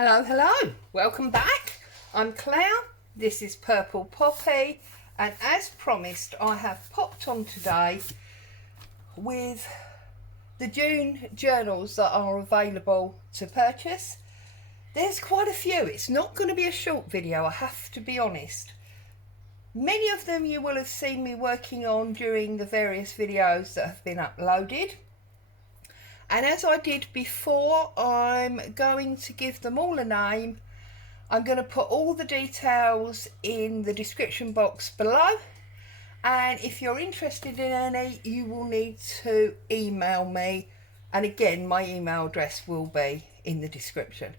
Hello, hello, welcome back. I'm Claire, this is Purple Poppy, and as promised I have popped on today with the June journals that are available to purchase. There's quite a few. It's not going to be a short video, I have to be honest. Many of them you will have seen me working on during the various videos that have been uploaded. And as I did before, I'm going to give them all a name. I'm going to put all the details in the description box below. And if you're interested in any, you will need to email me. And again, my email address will be in the description.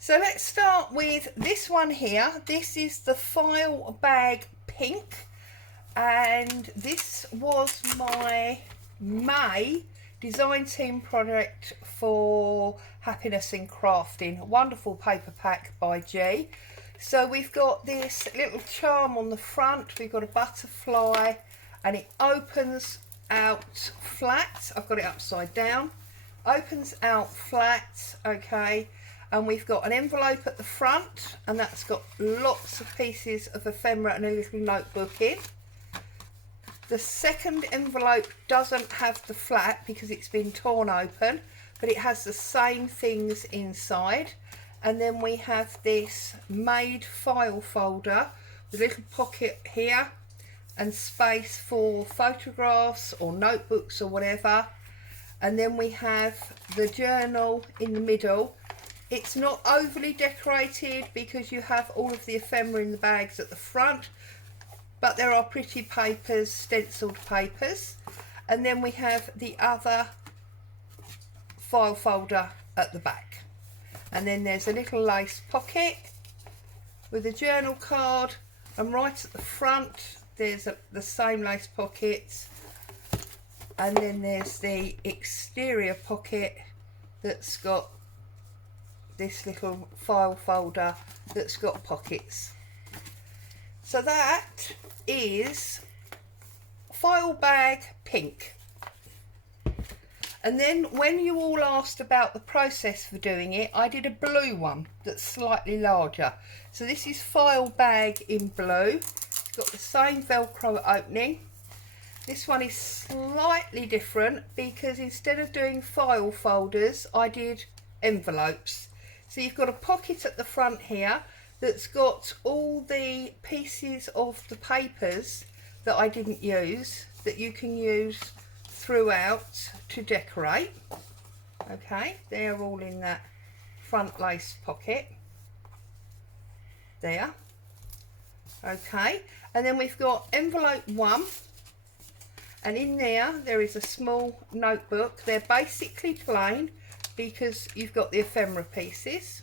So let's start with this one here. This is the File Bag Pink. And this was my May design team project for Happiness in Crafting. Wonderful paper pack by G. So we've got this little charm on the front, we've got a butterfly, and it opens out flat. I've got it upside down, opens out flat, okay, and we've got an envelope at the front, and that's got lots of pieces of ephemera and a little notebook in. The second envelope doesn't have the flat because it's been torn open, but it has the same things inside. And then we have this made file folder with a little pocket here and space for photographs or notebooks or whatever. And then we have the journal in the middle. It's not overly decorated because you have all of the ephemera in the bags at the front, but there are pretty papers, stenciled papers. And then we have the other file folder at the back. And then there's a little lace pocket with a journal card, and right at the front there's the same lace pockets, and then there's the exterior pocket that's got this little file folder that's got pockets. So that is File Bag Pink. And then when you all asked about the process for doing it, I did a blue one that's slightly larger. So this is File Bag in blue. It's got the same Velcro opening. This one is slightly different because instead of doing file folders, I did envelopes. So you've got a pocket at the front here that's got all the pieces of the papers that I didn't use that you can use throughout to decorate. Okay, they're all in that front lace pocket there. Okay, and then we've got envelope 1, and in there is a small notebook. They're basically plain because you've got the ephemera pieces.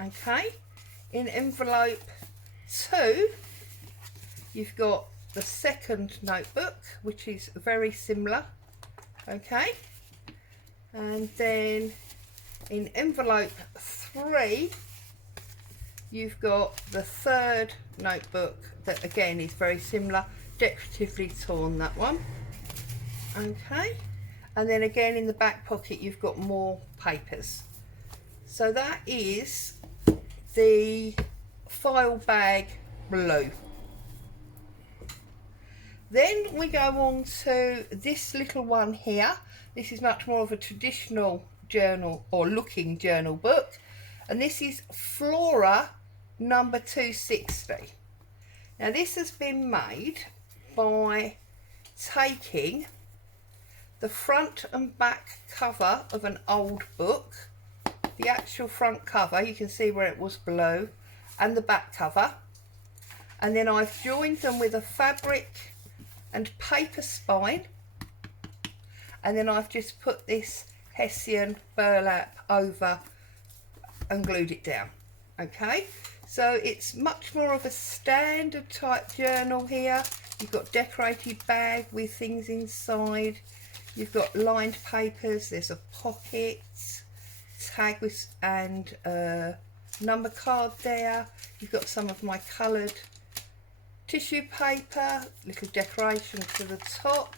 Okay, in envelope 2 you've got the second notebook, which is very similar. Okay, and then in envelope 3 you've got the third notebook that again is very similar, decoratively torn, that one. Okay, and then again in the back pocket you've got more papers. So that is the File Bag Blue. Then we go on to this little one here. This is much more of a traditional journal or looking journal book, and this is Flora number 260. Now this has been made by taking the front and back cover of an old book, the actual front cover, you can see where it was blue, and the back cover, and then I've joined them with a fabric and paper spine, and then I've just put this Hessian burlap over and glued it down. Okay, so it's much more of a standard type journal here. You've got decorated bag with things inside, you've got lined papers, there's a pocket, tag with and number card there. You've got some of my coloured tissue paper, little decoration to the top.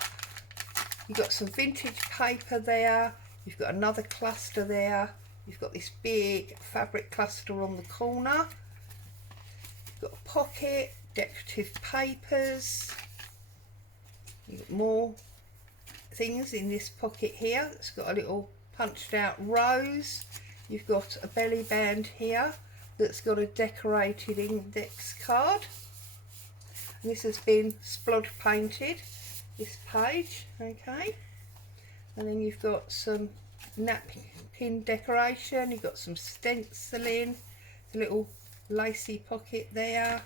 You've got some vintage paper there. You've got another cluster there. You've got this big fabric cluster on the corner. You've got a pocket, decorative papers. You've got more things in this pocket here. It's got a little punched out rose. You've got a belly band here that's got a decorated index card. And this has been splodge painted, this page, okay. And then you've got some napkin decoration, you've got some stenciling, a little lacy pocket there,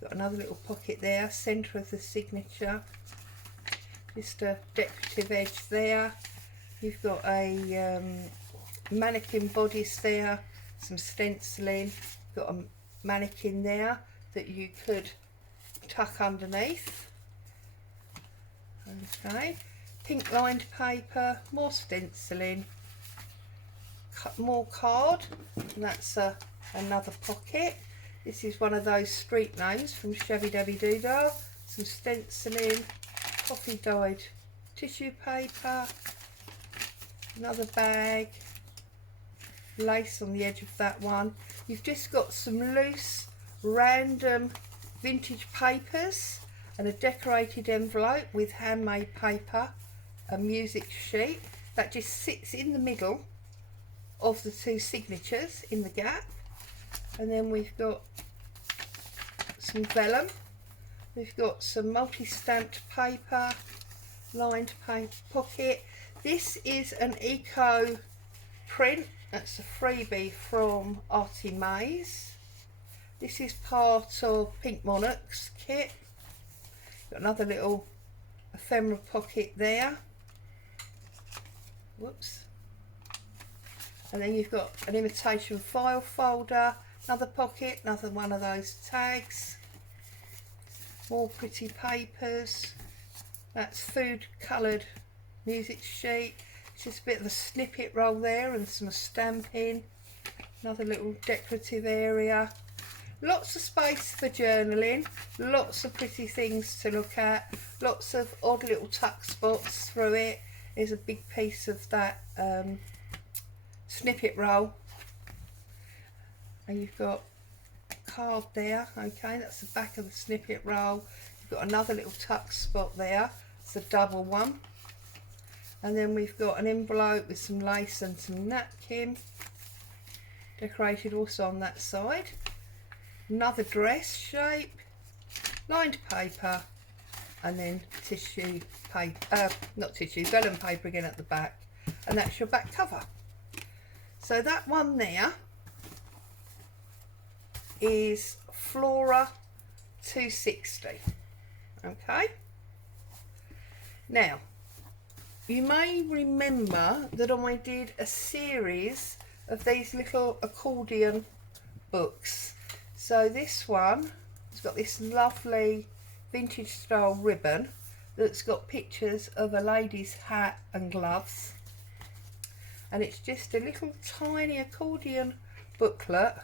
you've got another little pocket there, centre of the signature, just a decorative edge there. You've got a mannequin bodice there, some stenciling, got a mannequin there that you could tuck underneath, okay. Pink lined paper, more stenciling, more card, and that's another pocket. This is one of those street names from Shabby Dabby Doodah. Some stenciling, coffee dyed tissue paper, another bag, lace on the edge of that one. You've just got some loose random vintage papers and a decorated envelope with handmade paper, a music sheet that just sits in the middle of the two signatures in the gap. And then we've got some vellum, we've got some multi-stamped paper, lined paper pocket. This is an eco print, that's a freebie from Artymaze. This is part of Pink Monarch's kit. Got another little ephemera pocket there. Whoops. And then you've got an imitation file folder, another pocket, another one of those tags. More pretty papers. That's food coloured music sheet. It's just a bit of a snippet roll there and some stamping. Another little decorative area. Lots of space for journaling, lots of pretty things to look at, lots of odd little tuck spots through it. There's a big piece of that snippet roll, and you've got a card there, okay, that's the back of the snippet roll. You've got another little tuck spot there, it's a double one, and then we've got an envelope with some lace and some napkin, decorated also on that side. Another dress shape, lined paper, and then tissue paper, not tissue, vellum paper again at the back, and that's your back cover. So that one there is Flora 260, okay. Now you may remember that I did a series of these little accordion books. So this one has got this lovely vintage style ribbon that's got pictures of a lady's hat and gloves, and it's just a little tiny accordion booklet,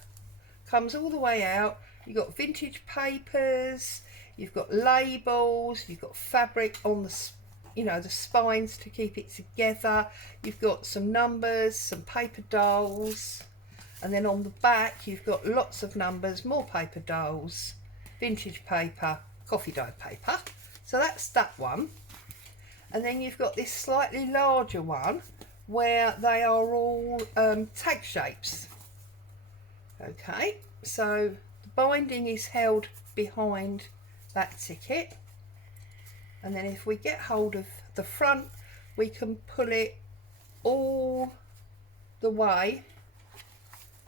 comes all the way out. You've got vintage papers, you've got labels, you've got fabric on the, you know, the spines to keep it together, you've got some numbers, some paper dolls. And then on the back you've got lots of numbers, more paper dolls, vintage paper, coffee dyed paper. So that's that one. And then you've got this slightly larger one where they are all tag shapes. Okay, so the binding is held behind that ticket. And then if we get hold of the front, we can pull it all the way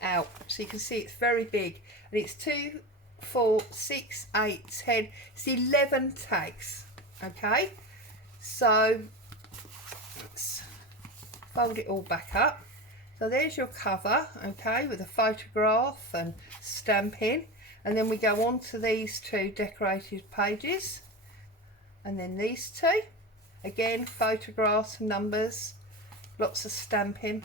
out, so you can see it's very big, and it's 2, 4, 6, 8, 10, it's 11 tags, okay. So let's fold it all back up. So there's your cover, okay, with a photograph and stamping, and then we go on to these two decorated pages, and then these two, again photographs and numbers, lots of stamping.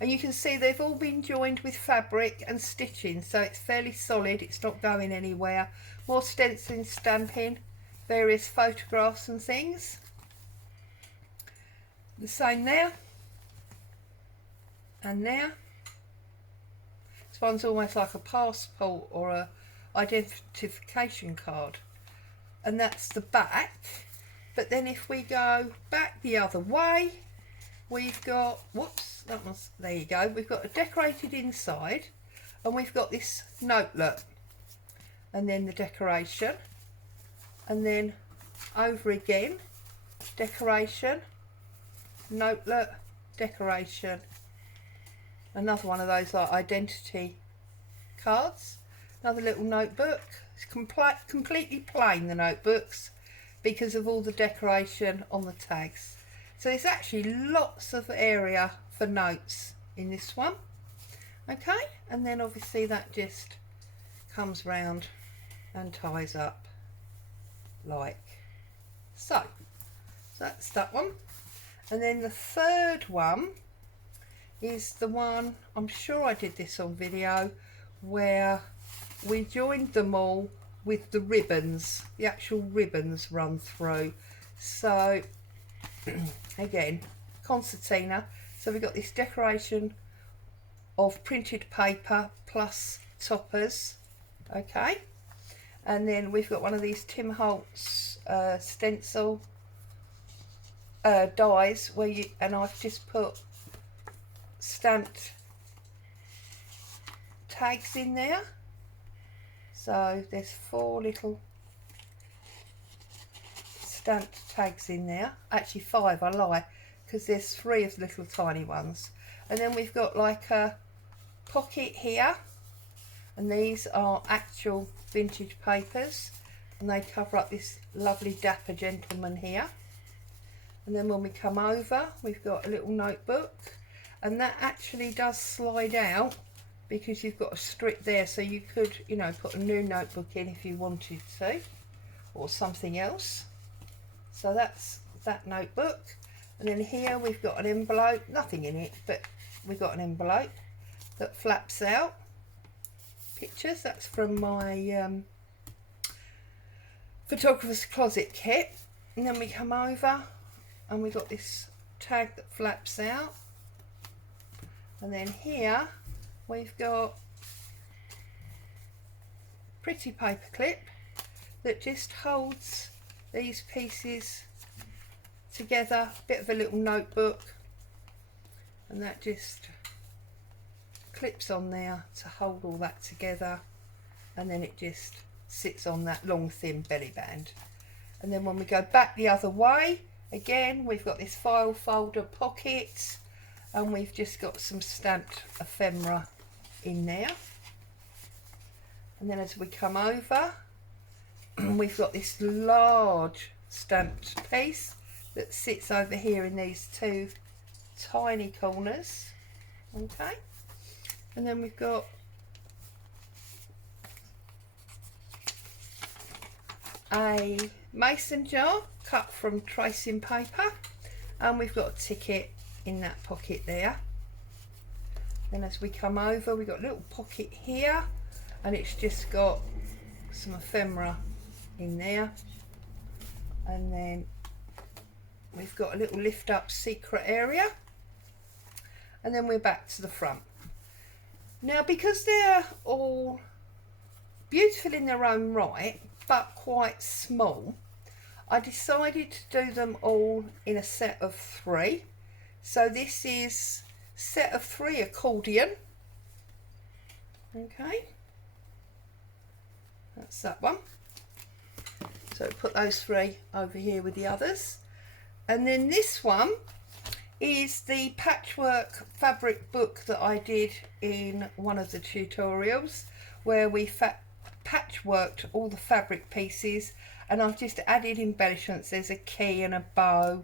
And you can see they've all been joined with fabric and stitching, so it's fairly solid, it's not going anywhere. More stenciling, stamping, various photographs and things. The same there. And now this one's almost like a passport or a identification card, and that's the back. But then if we go back the other way, we've got, whoops, that was, there you go, we've got a decorated inside, and we've got this notelet, and then the decoration, and then over again, decoration, notelet, decoration, another one of those like identity cards, another little notebook. It's completely plain, the notebooks, because of all the decoration on the tags. So there's actually lots of area for notes in this one. Okay, and then obviously that just comes round and ties up like so. So that's that one. And then the third one is the one, I'm sure I did this on video, where we joined them all with the ribbons, the actual ribbons run through. So again, concertina, so we've got this decoration of printed paper plus toppers, okay, and then we've got one of these Tim Holtz stencil dies where you, and I've just put stamped tags in there. So there's 4 little stamped tags in there, actually 5, I lie, because there's 3 of the little tiny ones. And then we've got like a pocket here, and these are actual vintage papers, and they cover up this lovely dapper gentleman here. And then when we come over, we've got a little notebook, and that actually does slide out because you've got a strip there, so you could, you know, put a new notebook in if you wanted to, or something else. So that's that notebook. And then here we've got an envelope, nothing in it, but we've got an envelope that flaps out. Pictures, that's from my photographer's closet kit. And then we come over and we've got this tag that flaps out. And then here we've got pretty paper clip that just holds these pieces together, bit of a little notebook, and that just clips on there to hold all that together, and then it just sits on that long thin belly band. And then when we go back the other way, again we've got this file folder pocket, and we've just got some stamped ephemera in there. And then as we come over, we've got this large stamped piece that sits over here in these 2 tiny corners, okay. And then we've got a mason jar cut from tracing paper, and we've got a ticket in that pocket there. Then as we come over, we've got a little pocket here, and it's just got some ephemera in there. And then we've got a little lift up secret area, and then we're back to the front. Now, because they're all beautiful in their own right but quite small, I decided to do them all in a set of 3. So this is set of 3 accordion, okay, that's that one. So put those 3 over here with the others. And then this one is the patchwork fabric book that I did in one of the tutorials, where we patchworked all the fabric pieces, and I've just added embellishments. There's a key and a bow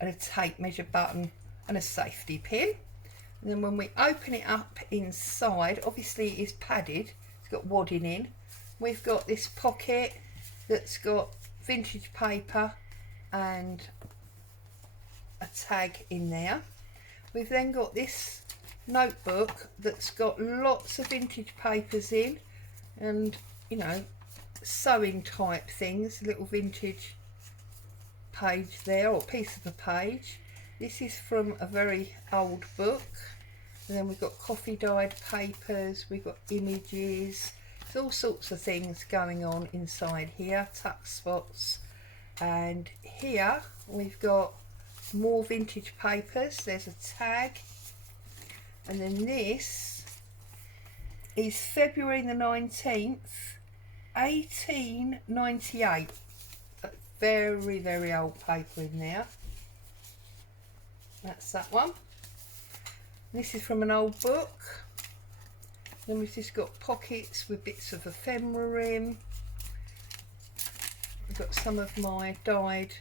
and a tape measure button and a safety pin. And then when we open it up inside, obviously it is padded, it's got wadding in. We've got this pocket that's got vintage paper and a tag in there. We've then got this notebook that's got lots of vintage papers in, and, you know, sewing type things, little vintage page there, or piece of a page. This is from a very old book, And then we've got coffee dyed papers, we've got images, there's all sorts of things going on inside here, tuck spots. And here we've got more vintage papers, there's a tag. And then this is February the 19th, 1898. Very, very old paper in there. That's that one. This is from an old book. Then we've just got pockets with bits of ephemera in. We've got some of my dyed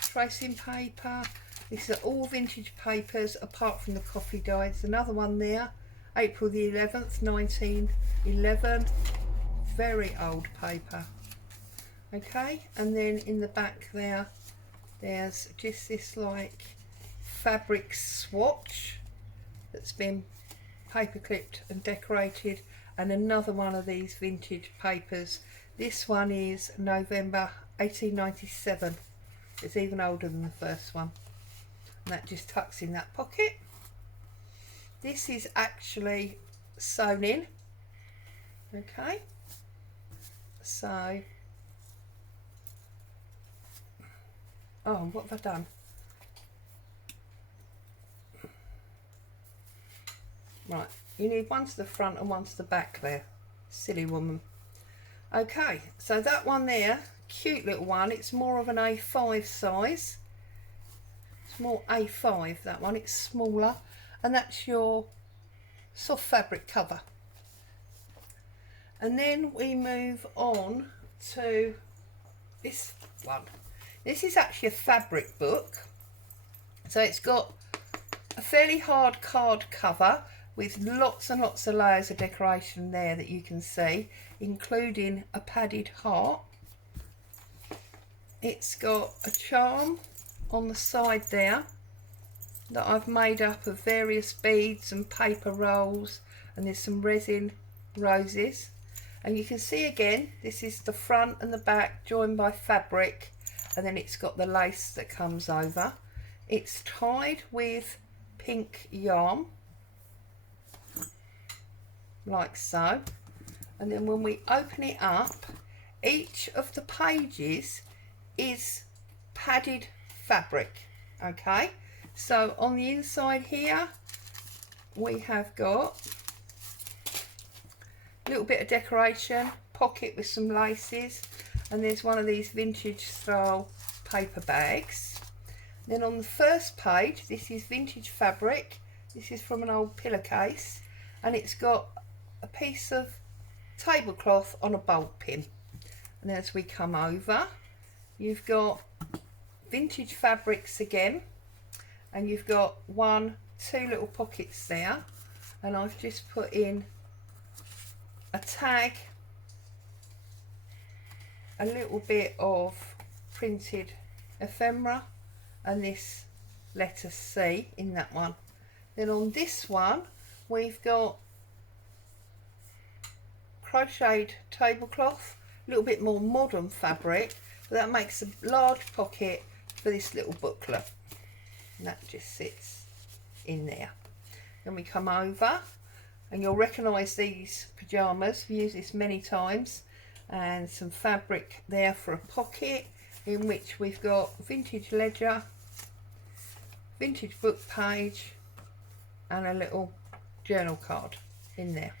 tracing paper. These are all vintage papers apart from the coffee dyes. Another one there, April the 11th, 1911. Very old paper. Okay, and then in the back there, there's just this like fabric swatch that's been paper clipped and decorated, and another one of these vintage papers. This one is November 1897. It's even older than the first one, and that just tucks in that pocket. This is actually sewn in. Okay, so what have I done? Right, you need one to the front and one to the back there. Silly woman. Okay, so that one there, cute little one, it's more of an A5 size. It's more A5, that one, it's smaller. And that's your soft fabric cover. And then we move on to this one. This is actually a fabric book. So it's got a fairly hard card cover with lots and lots of layers of decoration there that you can see, including a padded heart. It's got a charm on the side there that I've made up of various beads and paper rolls, and there's some resin roses. And you can see again, this is the front and the back joined by fabric, and then it's got the lace that comes over. It's tied with pink yarn, like so. And then when we open it up, each of the pages is padded fabric. Okay, so on the inside here we have got a little bit of decoration, pocket with some laces, and there's one of these vintage style paper bags. Then on the first page, this is vintage fabric. This is from an old pillowcase, and it's got a piece of tablecloth on a bolt pin. And as we come over, you've got vintage fabrics again, and you've got two little pockets there, and I've just put in a tag, a little bit of printed ephemera, and this letter C in that one. Then on this one we've got crocheted tablecloth, a little bit more modern fabric, but that makes a large pocket for this little booklet, and that just sits in there. Then we come over, and you'll recognise these pyjamas, we've used this many times, and some fabric there for a pocket, in which we've got vintage ledger, vintage book page, and a little journal card in there.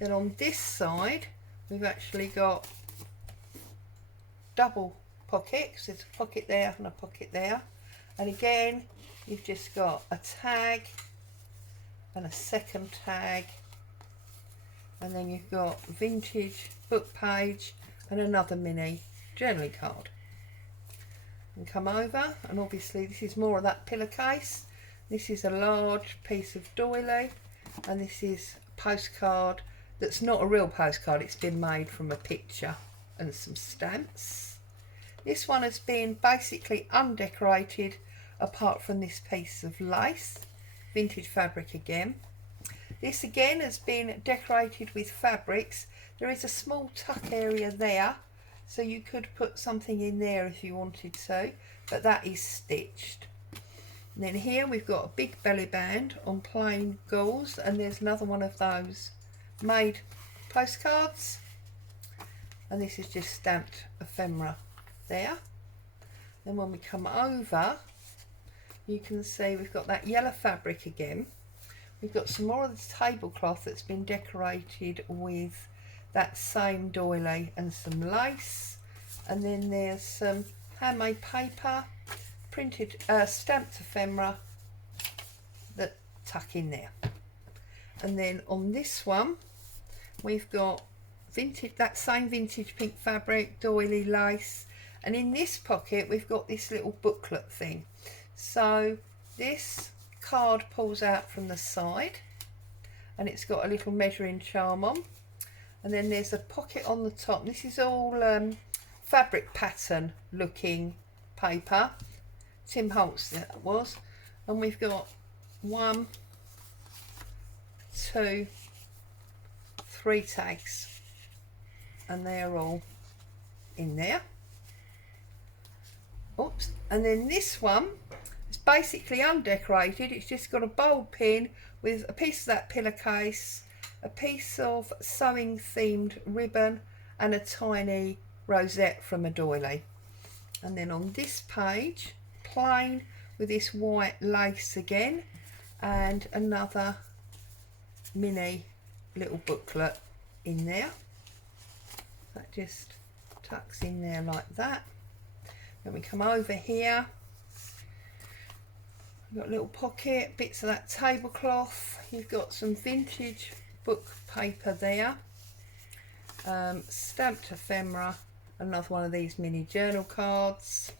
Then on this side we've actually got double pockets. There's a pocket there and a pocket there, and again you've just got a tag and a second tag, and then you've got vintage book page and another mini journaling card. And come over, and obviously this is more of that pillowcase. This is a large piece of doily, and this is a postcard that's not a real postcard, it's been made from a picture and some stamps. This one has been basically undecorated apart from this piece of lace, vintage fabric again. This again has been decorated with fabrics. There is a small tuck area there, so you could put something in there if you wanted to, but that is stitched. And then here we've got a big belly band on plain gauze, and there's another one of those made postcards, and this is just stamped ephemera there. Then when we come over, you can see we've got that yellow fabric again. We've got some more of the tablecloth that's been decorated with that same doily and some lace, and then there's some handmade paper, printed stamped ephemera that tuck in there. And then on this one we've got vintage, that same vintage pink fabric, doily, lace, and in this pocket we've got this little booklet thing. So this card pulls out from the side and it's got a little measuring charm on, and then there's a pocket on the top. This is all fabric pattern looking paper, Tim Holtz that was, and we've got 1, 2, 3 tags, and they're all in there. Oops. And then this one is basically undecorated. It's just got a bold pin with a piece of that pillowcase, a piece of sewing themed ribbon, and a tiny rosette from a doily. And then on this page, plain with this white lace again, and another mini little booklet in there. That just tucks in there like that. Then we come over here, we've got a little pocket, bits of that tablecloth, you've got some vintage book paper there, stamped ephemera, another one of these mini journal cards.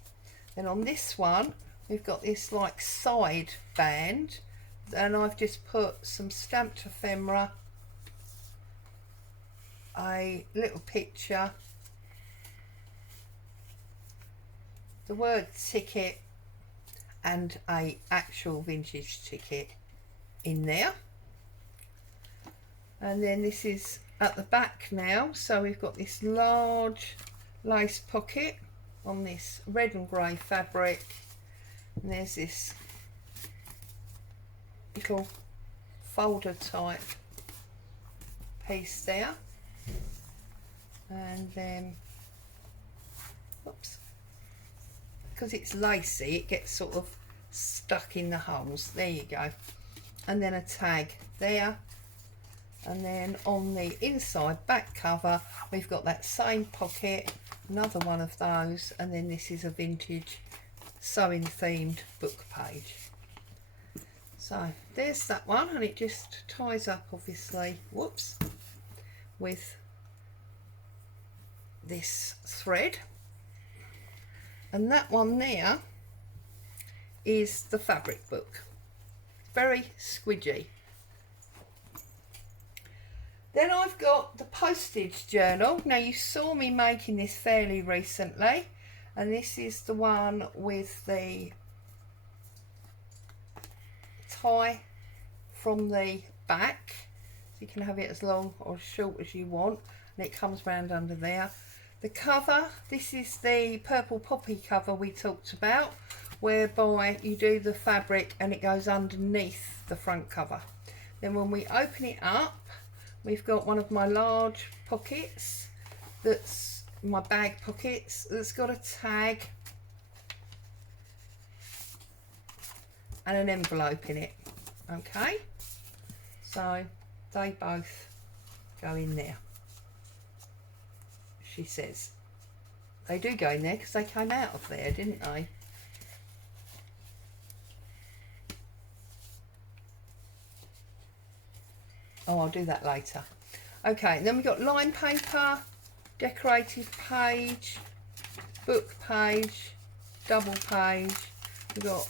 Then on this one we've got this like side band, and I've just put some stamped ephemera, a little picture, the word ticket, and a actual vintage ticket in there. And then this is at the back now, so we've got this large lace pocket on this red and grey fabric, and there's this little folder type piece there, and then whoops, because it's lacy it gets sort of stuck in the holes. There you go. And then a tag there, and then on the inside back cover we've got that same pocket, another one of those, and then this is a vintage sewing themed book page. So there's that one, and it just ties up obviously, whoops, with this thread. And that one there is the fabric book, very squidgy. Then I've got the Postage Journal. Now you saw me making this fairly recently, and this is the one with the tie from the back, so you can have it as long or short as you want, and it comes round under there. The cover, this is the purple poppy cover we talked about, whereby you do the fabric and it goes underneath the front cover. Then when we open it up, we've got one of my large pockets, that's my bag pockets, that's got a tag and an envelope in it. Okay, so they both go in there. She says they do go in there because they came out of there, didn't they? Oh, I'll do that later. Okay, then we've got line paper, decorated page, book page, double page. We've got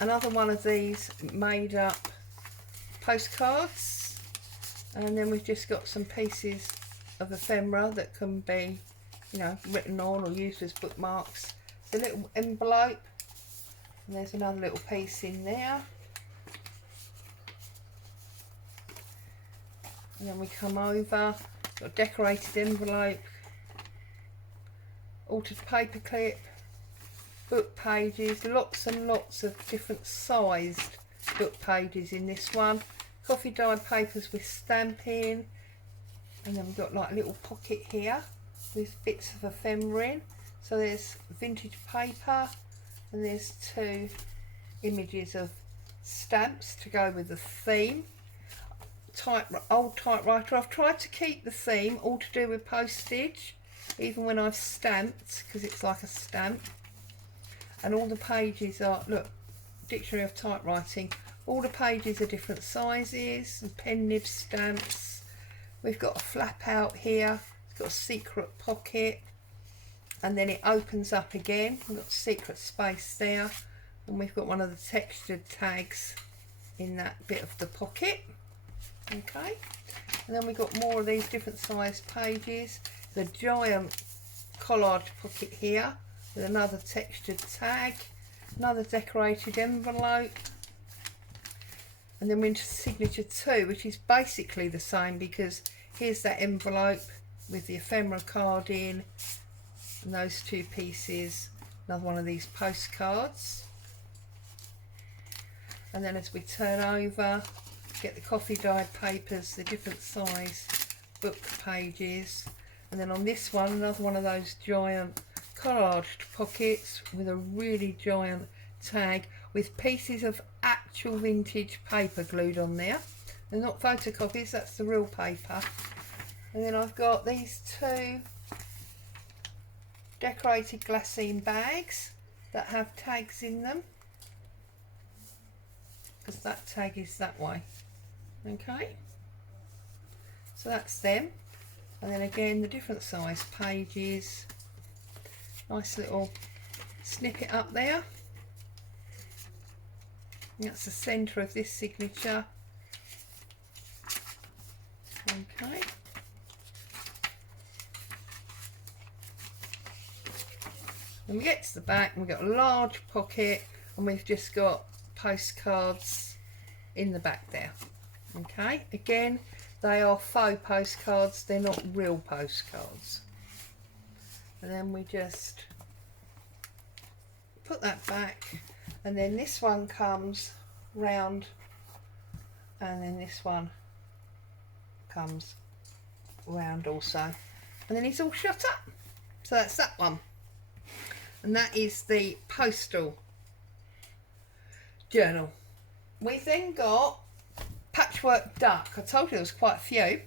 another one of these made up postcards, and then we've just got some pieces of ephemera that can be, you know, written on or used as bookmarks. The little envelope, and there's another little piece in there. And then we come over, got a decorated envelope, altered paper clip, book pages, lots and lots of different sized book pages in this one. Coffee dyed papers with stamping, and then we've got like a little pocket here with bits of ephemera in. So there's vintage paper, and there's 2 images of stamps to go with the theme. Old typewriter. I've tried to keep the theme all to do with postage, even when I've stamped, because it's like a stamp. And all the pages are, look, Dictionary of Typewriting, all the pages are different sizes, and pen nib stamps. We've got a flap out here, it's got a secret pocket, and then it opens up again. We've got secret space there, and we've got one of the textured tags in that bit of the pocket. Okay, and then we've got more of these different sized pages. The giant collard pocket here with another textured tag, another decorated envelope, and then we're into signature 2, which is basically the same, because here's that envelope with the ephemera card in, and those 2 pieces, another one of these postcards. And then as we turn over, get the coffee dyed papers, the different size book pages, and then on this one, another one of those giant collaged pockets with a really giant tag with pieces of actual vintage paper glued on there. They're not photocopies, that's the real paper. And then I've got these 2 decorated glassine bags that have tags in them, because that tag is that way. Okay, so that's them. And then again, the different size pages, nice little snippet up there. And that's the centre of this signature. Okay, when we get to the back, we've got a large pocket, and we've just got postcards in the back there. Okay, again, they are faux postcards, they're not real postcards. And then we just put that back, and then this one comes round, and then this one comes round also, and then it's all shut up. So that's that one, and that is the Postal Journal. We then got Patchwork Duck. I told you there was quite a few.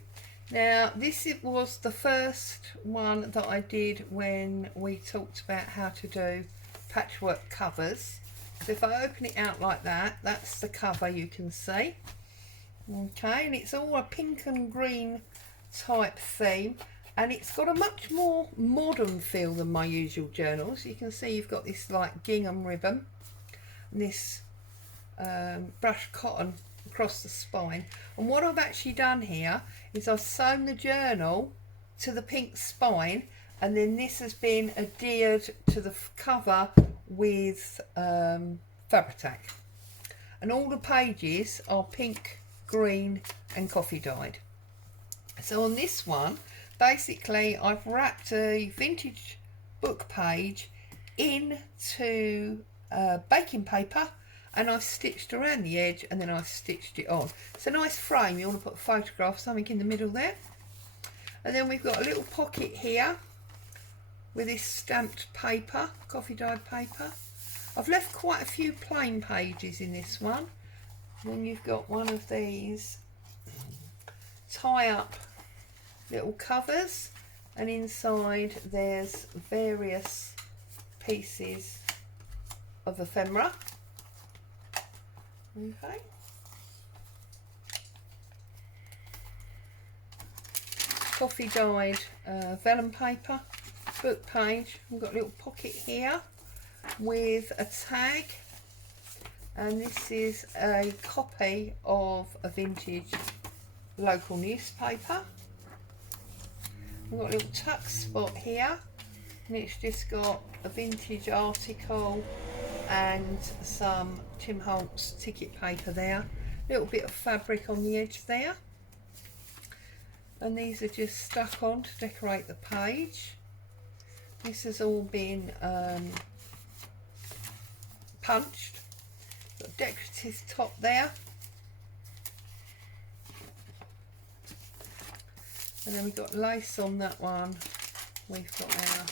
Now this was the first one that I did when we talked about how to do patchwork covers. So if I open it out like that, that's the cover you can see. Okay, and it's all a pink and green type theme, and it's got a much more modern feel than my usual journals. You can see you've got this like gingham ribbon and this brushed cotton across the spine, and what I've actually done here is I've sewn the journal to the pink spine, and then this has been adhered to the cover with Fabri-Tac, and all the pages are pink, green and coffee dyed. So on this one, basically I've wrapped a vintage book page into baking paper, and I've stitched around the edge, and then I've stitched it on. It's a nice frame. You want to put a photograph, something in the middle there. And then we've got a little pocket here with this stamped paper, coffee dyed paper. I've left quite a few plain pages in this one. And then you've got one of these tie up little covers, and inside there's various pieces of ephemera. Okay, coffee dyed vellum paper book page. We've got a little pocket here with a tag, and this is a copy of a vintage local newspaper. We've got a little tuck spot here, and it's just got a vintage article and some Tim Holtz ticket paper there. A little bit of fabric on the edge there, and these are just stuck on to decorate the page. This has all been punched. Got a decorative top there. And then we've got lace on that one. We've got our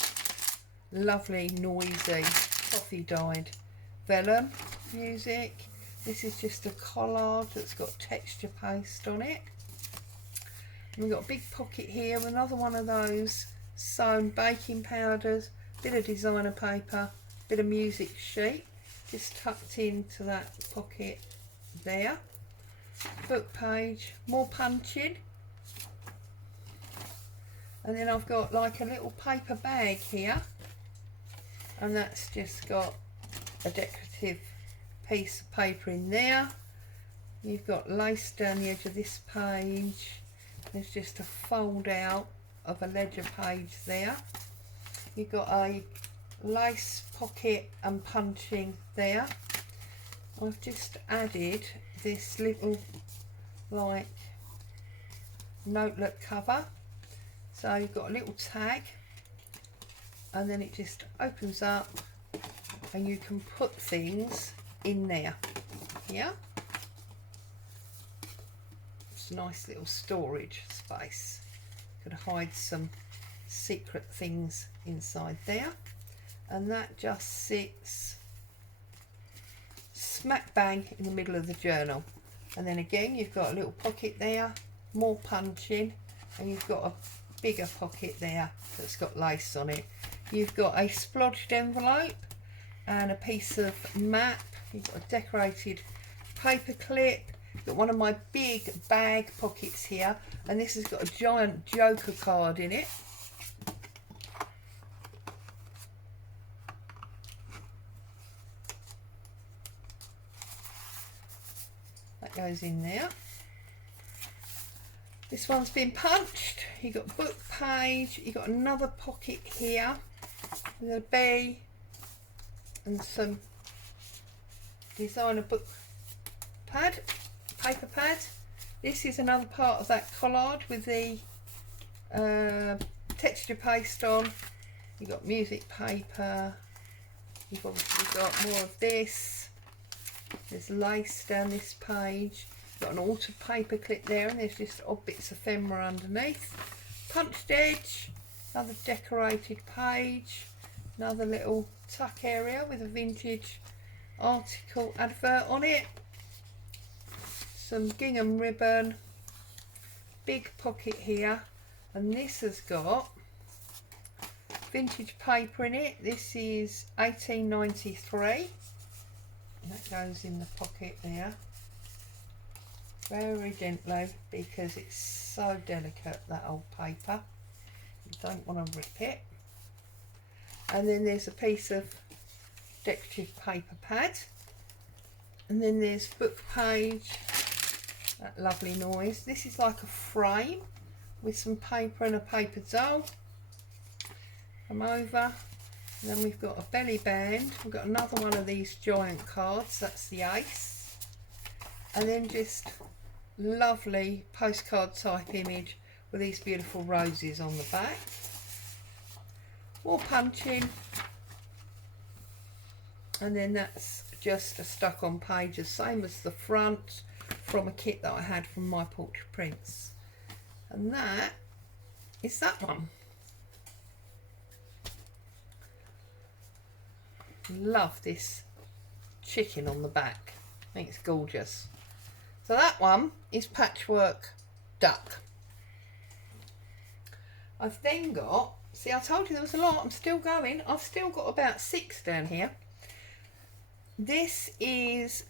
lovely noisy coffee dyed vellum music. This is just a collard that's got texture paste on it. And we've got a big pocket here, another one of those sewn baking powders, bit of designer paper, bit of music sheet, just tucked into that pocket there. Book page, more punching. And then I've got like a little paper bag here, and that's just got a decorative piece of paper in there. You've got lace down the edge of this page. There's just a fold out of a ledger page there. You've got a lace pocket and punching there. I've just added this little like notelet cover. So you've got a little tag, and then it just opens up and you can put things in there. Yeah, it's a nice little storage space. Could hide some secret things inside there, and that just sits smack bang in the middle of the journal. And then again you've got a little pocket there, more punching, and you've got a bigger pocket there that's got lace on it. You've got a splodged envelope and a piece of map. You've got a decorated paper clip. Got one of my big bag pockets here, and this has got a giant Joker card in it. That goes in there. This one's been punched. You've got book page, you've got another pocket here with a bee and some designer book pad, paper pad. This is another part of that collard with the texture paste on. You've got music paper, you've obviously got more of this. There's lace down this page. Got an altered paper clip there, and there's just odd bits of ephemera underneath. Punched edge, another decorated page, another little tuck area with a vintage article advert on it, some gingham ribbon, big pocket here, and this has got vintage paper in it. This is 1893, and that goes in the pocket there. Very gently, because it's so delicate, that old paper. You don't want to rip it. And then there's a piece of decorative paper pad. And then there's book page, that lovely noise. This is like a frame with some paper and a paper doll. Come over. And then we've got a belly band. We've got another one of these giant cards, that's the ace. And then just lovely postcard type image with these beautiful roses on the back. More punching, and then that's just a stuck on page, the same as the front, from a kit that I had from My Portrait Prints. And that is that one. Love this chicken on the back, I think it's gorgeous. So that one is Patchwork Duck. I've then got, see, I told you there was a lot, I'm still going. I've still got about 6 down here. This is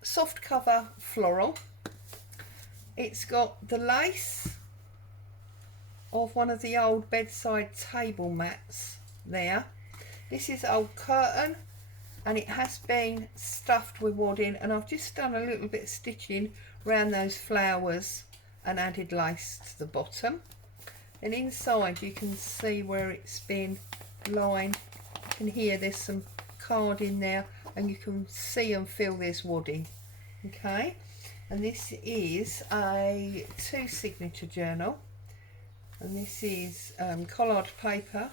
soft cover floral. It's got the lace of one of the old bedside table mats there. This is old curtain, and it has been stuffed with wadding, and I've just done a little bit of stitching around those flowers and added lace to the bottom. And inside you can see where it's been lined. You can hear there's some card in there, and you can see and feel there's wadding. Okay, and this is a 2 signature journal, and this is collard paper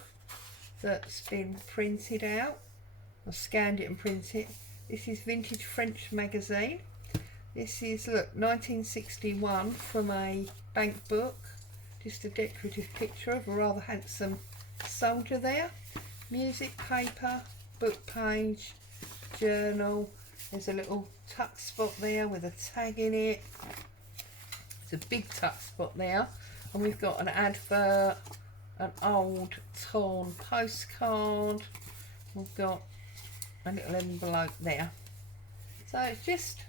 that's been printed out I scanned it and printed it. This is Vintage French magazine. This is, look, 1961 from a bank book. Just a decorative picture of a rather handsome soldier there. Music paper, book page, journal. There's a little tuck spot there with a tag in it. It's a big tuck spot there. And we've got an advert, an old torn postcard. We've got a little envelope there. So it's just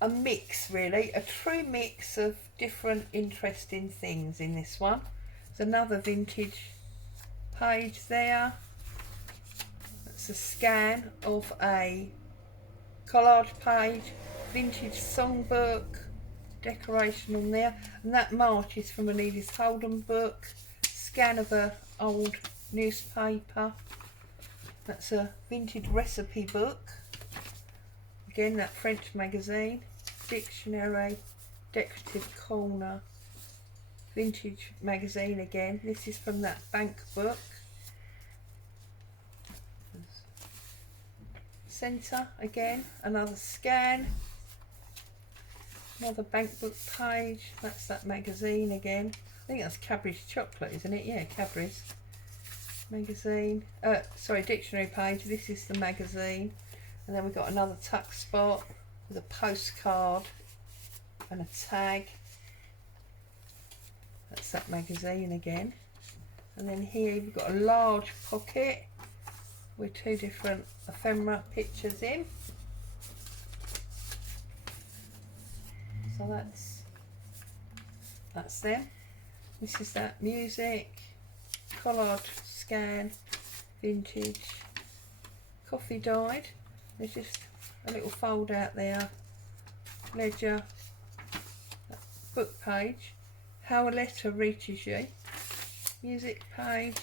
a mix, really, a true mix of different interesting things in this one. There's another vintage page there. That's a scan of a collage page, vintage songbook, decoration on there, and that march is from an Edith Holden book. Scan of a old newspaper. That's a vintage recipe book. Again, that French magazine, dictionary, decorative corner, vintage magazine again. This is from that bank book. Centre again, another scan, another bank book page. That's that magazine again. I think that's Cadbury's chocolate, isn't it? Yeah, Cadbury's magazine. Sorry, dictionary page. This is the magazine. And then we've got another tuck spot with a postcard and a tag. That's that magazine again. And then here we've got a large pocket with two different ephemera pictures in. So that's them. This is that music, collage, scan, vintage, coffee dyed. There's just a little fold out there, ledger, book page, how a letter reaches you, music page,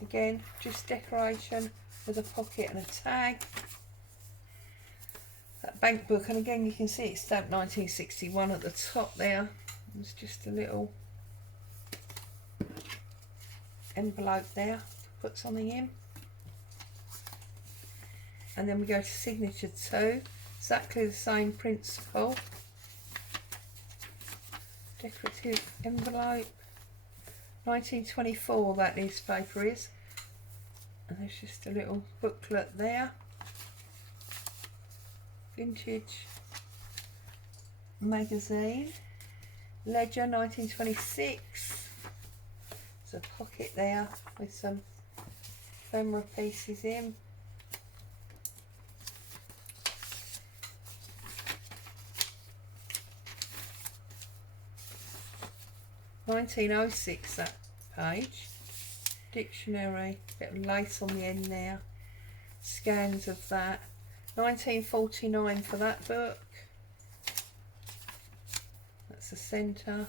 again just decoration with a pocket and a tag. That bank book, and again you can see it's stamped 1961 at the top there. There's just a little envelope there to put something in. And then we go to signature 2, exactly the same principle. Decorative envelope, 1924 that newspaper is. And there's just a little booklet there. Vintage magazine, ledger 1926. There's a pocket there with some ephemera pieces in. (1906) that page. Dictionary, bit of lace on the end there. Scans of that. 1949 for that book. That's the centre.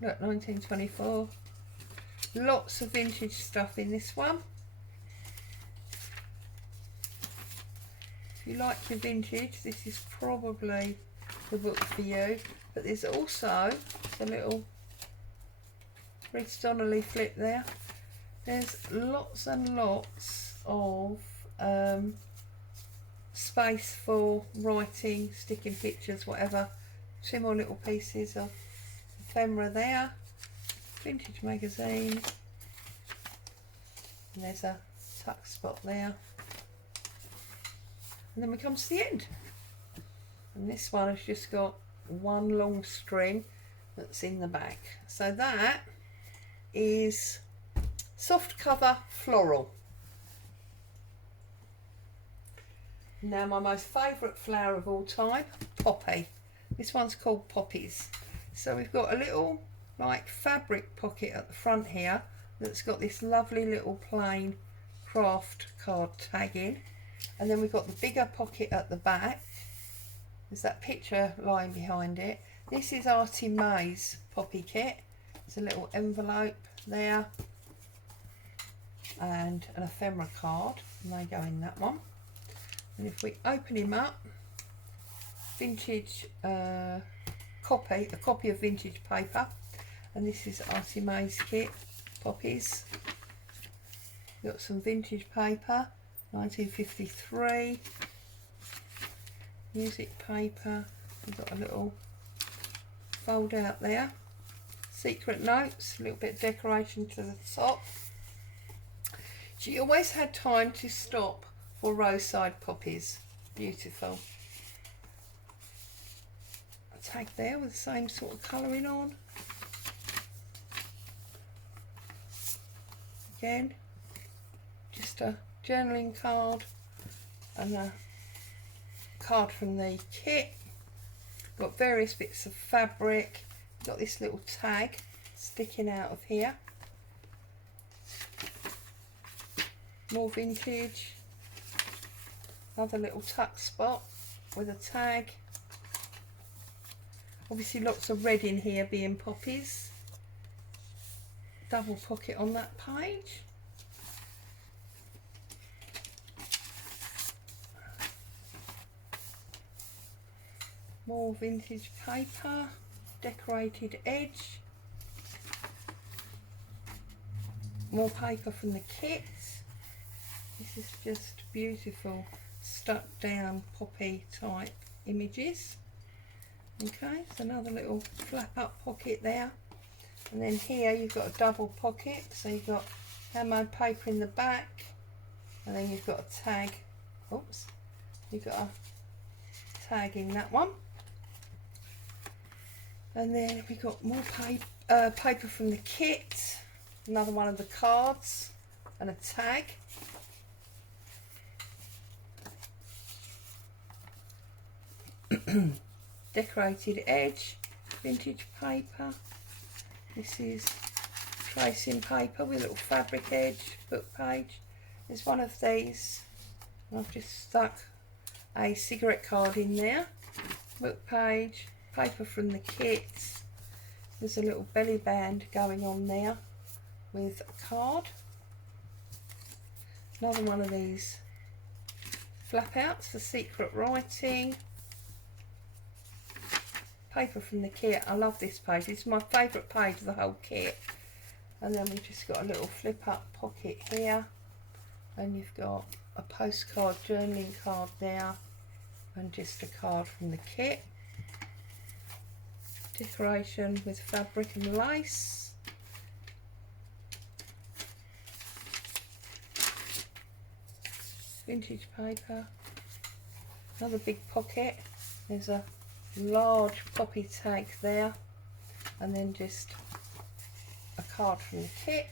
Look, 1924. Lots of vintage stuff in this one. If you like your vintage, this is probably the book for you. But there's also a little Reese Donnelly flip there. There's lots and lots of space for writing, sticking pictures, whatever. Two more little pieces of ephemera there. Vintage magazine. And there's a tuck spot there. And then we come to the end. And this one has just got one long string that's in the back. So that is soft cover floral. Now my most favourite flower of all time, poppy. This one's called Poppies. So we've got a little like fabric pocket at the front here that's got this lovely little plain craft card tag in, and then we've got the bigger pocket at the back. There's that picture lying behind it. This is Artymaze poppy kit. It's a little envelope there and an ephemera card, and they go in that one. And if we open him up, vintage a copy of vintage paper, And this is Artymaze kit, Poppies. Got some vintage paper, 1953. Music paper. We've got a little fold out there. Secret notes, a little bit of decoration to the top. She always had time to stop for roadside poppies. Beautiful. A tag there with the same sort of colouring on. Again, just a journaling card and a card from the kit. Got various bits of fabric. Got this little tag sticking out of here. More vintage. Another little tuck spot with a tag. Obviously lots of red in here being poppies. Double pocket on that page. More vintage paper, decorated edge. More paper from the kit. This is just beautiful stuck down poppy type images. Okay, so another little flap up pocket there. And then here you've got a double pocket, so you've got handmade paper in the back, and then you've got a tag. Oops, you've got a tag in that one. And then we've got more paper from the kit, another one of the cards, and a tag. Decorated edge, vintage paper. This is tracing paper with a little fabric edge, book page. There's one of these, and I've just stuck a cigarette card in there. Book page, paper from the kit. There's a little belly band going on there with a card. Another one of these flap outs for secret writing. Paper from the kit. I love this page. It's my favourite page of the whole kit. And then we've just got a little flip up pocket here, and you've got a postcard journaling card there, and just a card from the kit. Decoration with fabric and lace. Vintage paper. Another big pocket. There's a large poppy tag there, and then just a card from the kit,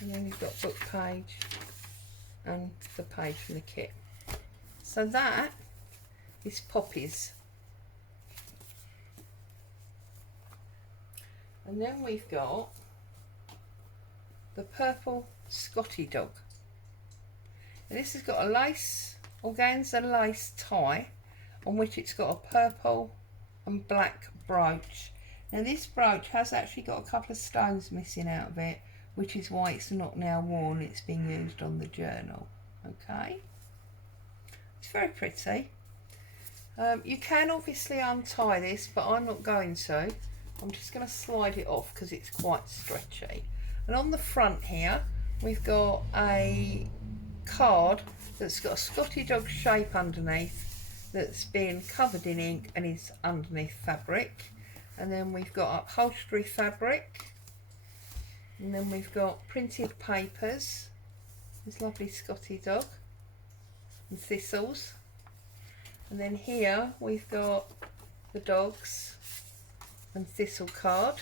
and then you've got book page and the page from the kit. So that is Poppies. And then we've got the purple Scottie dog. And this has got a lace, organza lace tie, on which it's got a purple and black brooch. Now this brooch has actually got a couple of stones missing out of it, which is why it's not now worn. It's being used on the journal. Okay, it's very pretty. You can obviously untie this, but I'm not going to. I'm just going to slide it off because it's quite stretchy. And on the front here we've got a card that's got a Scottie dog shape underneath, that's been covered in ink and is underneath fabric. And then we've got upholstery fabric, and then we've got printed papers, this lovely Scottie dog, and thistles. And then here we've got the dogs and thistle card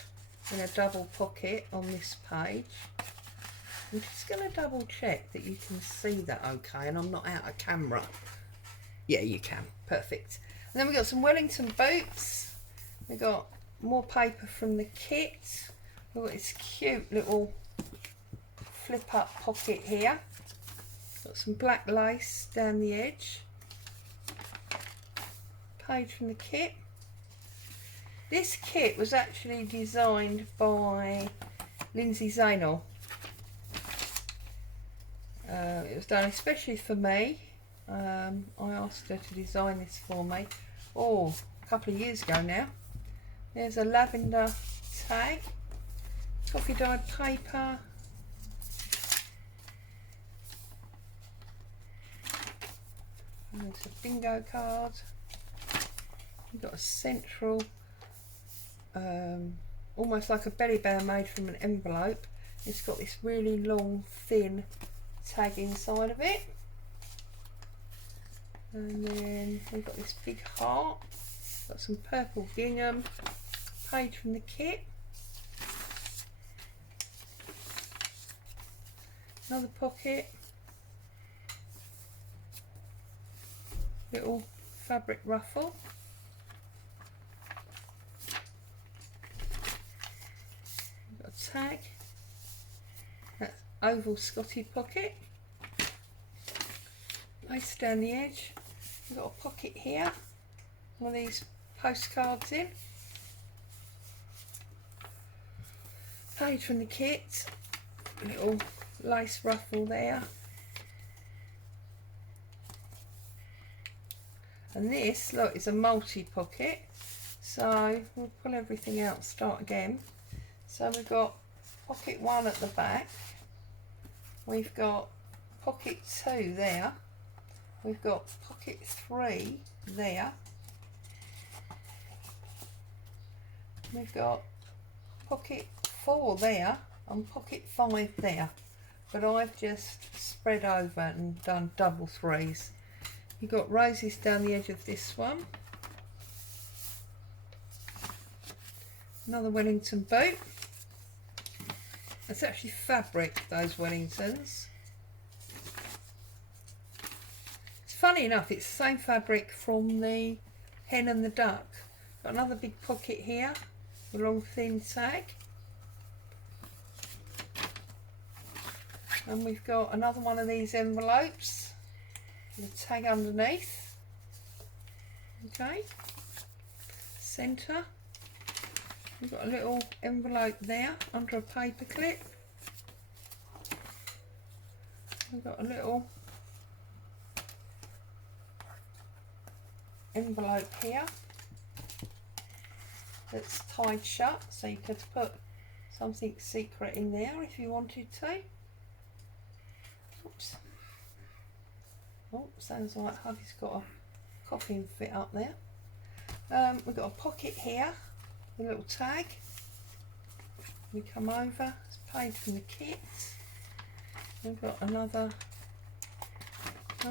in a double pocket on this page. I'm just going to double check that you can see that okay and I'm not out of camera. Yeah, you can. Perfect. And then we've got some Wellington boots. We've got more paper from the kit. We've got this cute little flip up pocket here. Got some black lace down the edge. Page from the kit. This kit was actually designed by Lindsay Zainal. It was done especially for me. I asked her to design this for me a couple of years ago now, There's a lavender tag, coffee dyed paper, and there's a bingo card. You've got a central, almost like a belly band made from an envelope. It's got this really long, thin tag inside of it. And then we've got this big heart, got some purple gingham, page from the kit, another pocket, little fabric ruffle, we've got a tag, that's oval Scottie pocket, lace down the edge. We've got a pocket here, one of these postcards in, page from the kit, little lace ruffle there, and this, look, is a multi-pocket, so we'll pull everything out, start again. So we've got pocket 1 at the back, we've got pocket 2 there, we've got pocket 3 there, we've got pocket 4 there and pocket 5 there, but I've just spread over and done double threes. You've got roses down the edge of this one, another Wellington boot. It's actually fabric, those Wellingtons. It's funny enough, it's the same fabric from the Hen and the Duck. Got another big pocket here, a long thin tag. And we've got another one of these envelopes with a tag underneath. Okay, centre. We've got a little envelope there under a paper clip. We've got a little envelope here that's tied shut, so you could put something secret in there if you wanted to. Oops. Oh, sounds like Hubby's got a coffin fit up there. We've got a pocket here, a little tag. We come over, it's paid from the kit. We've got another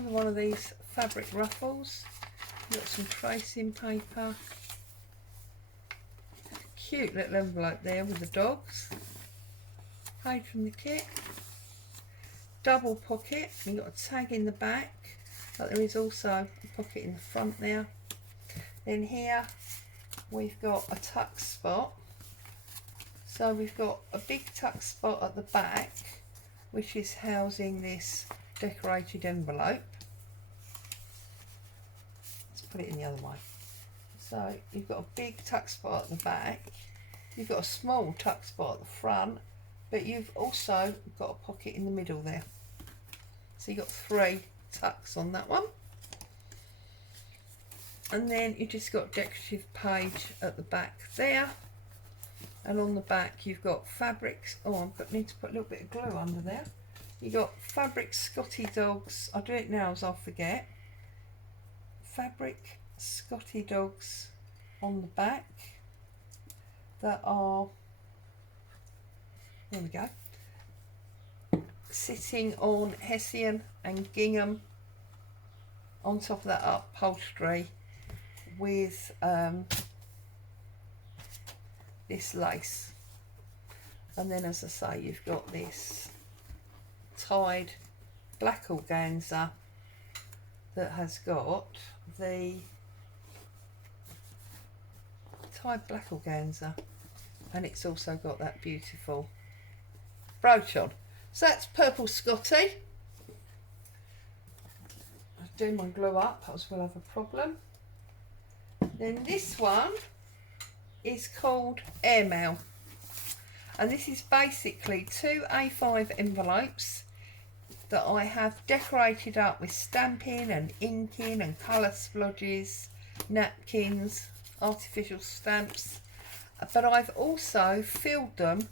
one of these fabric ruffles. We've got some tracing paper. Cute little envelope there with the dogs. Paid from the kit. Double pocket, we've got a tag in the back, but there is also a pocket in the front there. Then here we've got a tuck spot, so we've got a big tuck spot at the back which is housing this decorated envelope. Let's put it in the other way. So you've got a big tuck spot at the back, you've got a small tuck spot at the front, but you've also got a pocket in the middle there. So you've got 3 tucks on that one. And then you just got decorative page at the back there. And on the back you've got fabrics. Oh, I need to put a little bit of glue under there. You've got fabric Scottie dogs. I'll do it now as I'll forget. Fabric Scottie dogs on the back that are, there we go, sitting on Hessian and gingham on top of that upholstery with this lace. And then, as I say, you've got this tied black organza that has got the tied black organza, and it's also got that beautiful brooch on. So that's purple Scottie. I'll do my glue up, else we'll have a problem. Then this one is called Airmail, and this is basically 2 A5 envelopes that I have decorated up with stamping and inking and colour splodges, napkins, artificial stamps, but I've also filled them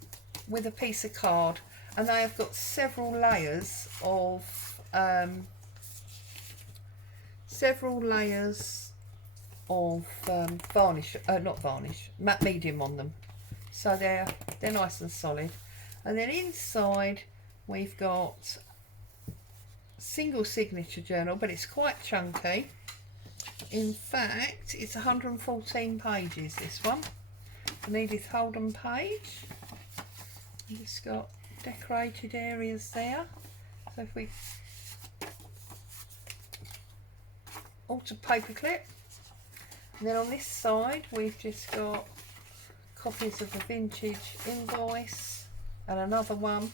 with a piece of card, and they have got several layers of varnish, not varnish, matte medium on them, so they're nice and solid. And then inside we've got single signature journal, but it's quite chunky. In fact, it's 114 pages, this one. An Edith Holden page. It's got decorated areas there. So if we altered paperclip, and then on this side we've just got copies of a vintage invoice and another one,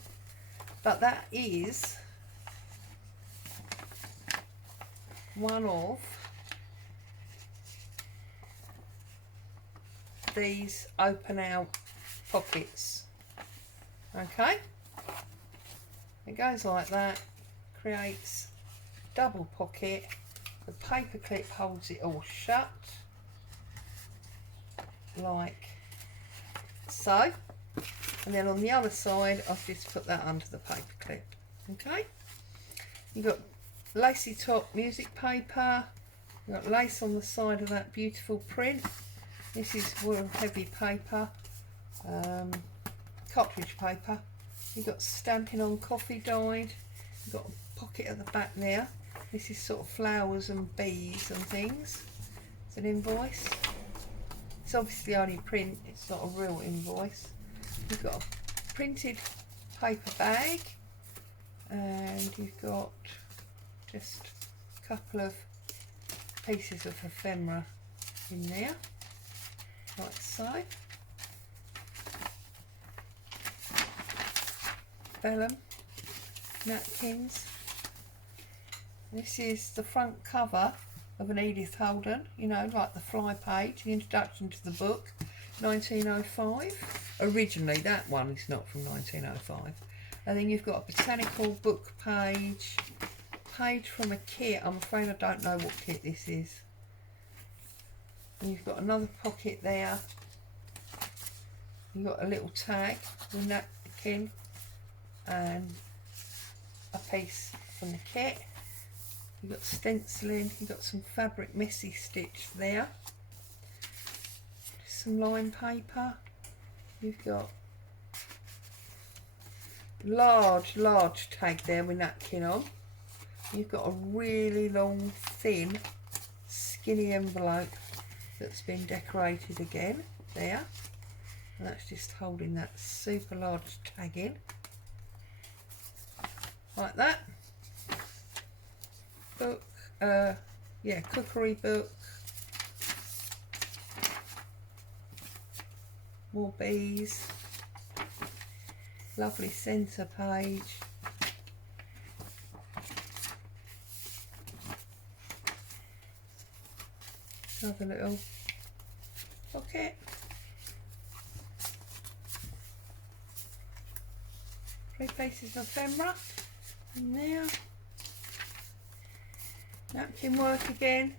but that is one of these open out pockets. Okay, it goes like that, creates double pocket. The paper clip holds it all shut like so, and then on the other side I've just put that under the paper clip. Okay, you've got lacy top music paper, you've got lace on the side of that beautiful print. This is wool heavy paper, cartridge paper. You've got stamping on coffee dyed, you've got a pocket at the back there. This is sort of flowers and bees and things. It's an invoice. It's obviously only print, it's not a real invoice. You've got a printed paper bag, and you've got just a couple of pieces of ephemera in there, like so. Vellum napkins. This is the front cover of an Edith Holden, you know, like the fly page, the introduction to the book, 1905. Originally, that one is not from 1905. And then you've got a botanical book page, page from a kit. I'm afraid I don't know what kit this is. And you've got another pocket there. You've got a little tag with napkin and a piece from the kit. You've got stenciling, you've got some fabric messy stitch there, some line paper, you've got large tag there with napkin on, you've got a really long thin skinny envelope that's been decorated again there, and that's just holding that super large tag in, like that. Book, yeah, cookery book, more bees, lovely centre page, another little pocket, three pieces of ephemera in there. Napkin work again,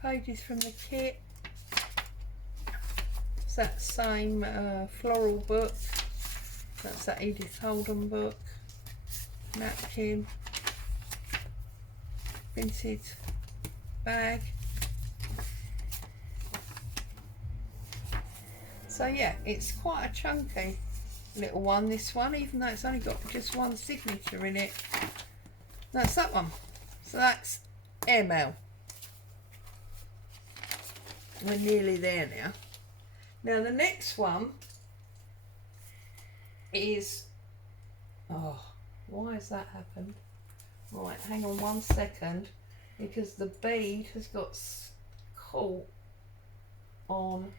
pages from the kit. It's that same floral book, that's that Edith Holden book, napkin, vintage bag. So yeah, it's quite a chunky little one, this one, even though it's only got just one signature in it. That's that one. So that's Airmail. We're nearly there now. Now the next one is, oh, why has that happened? Right, hang on 1 second, because the bead has got caught on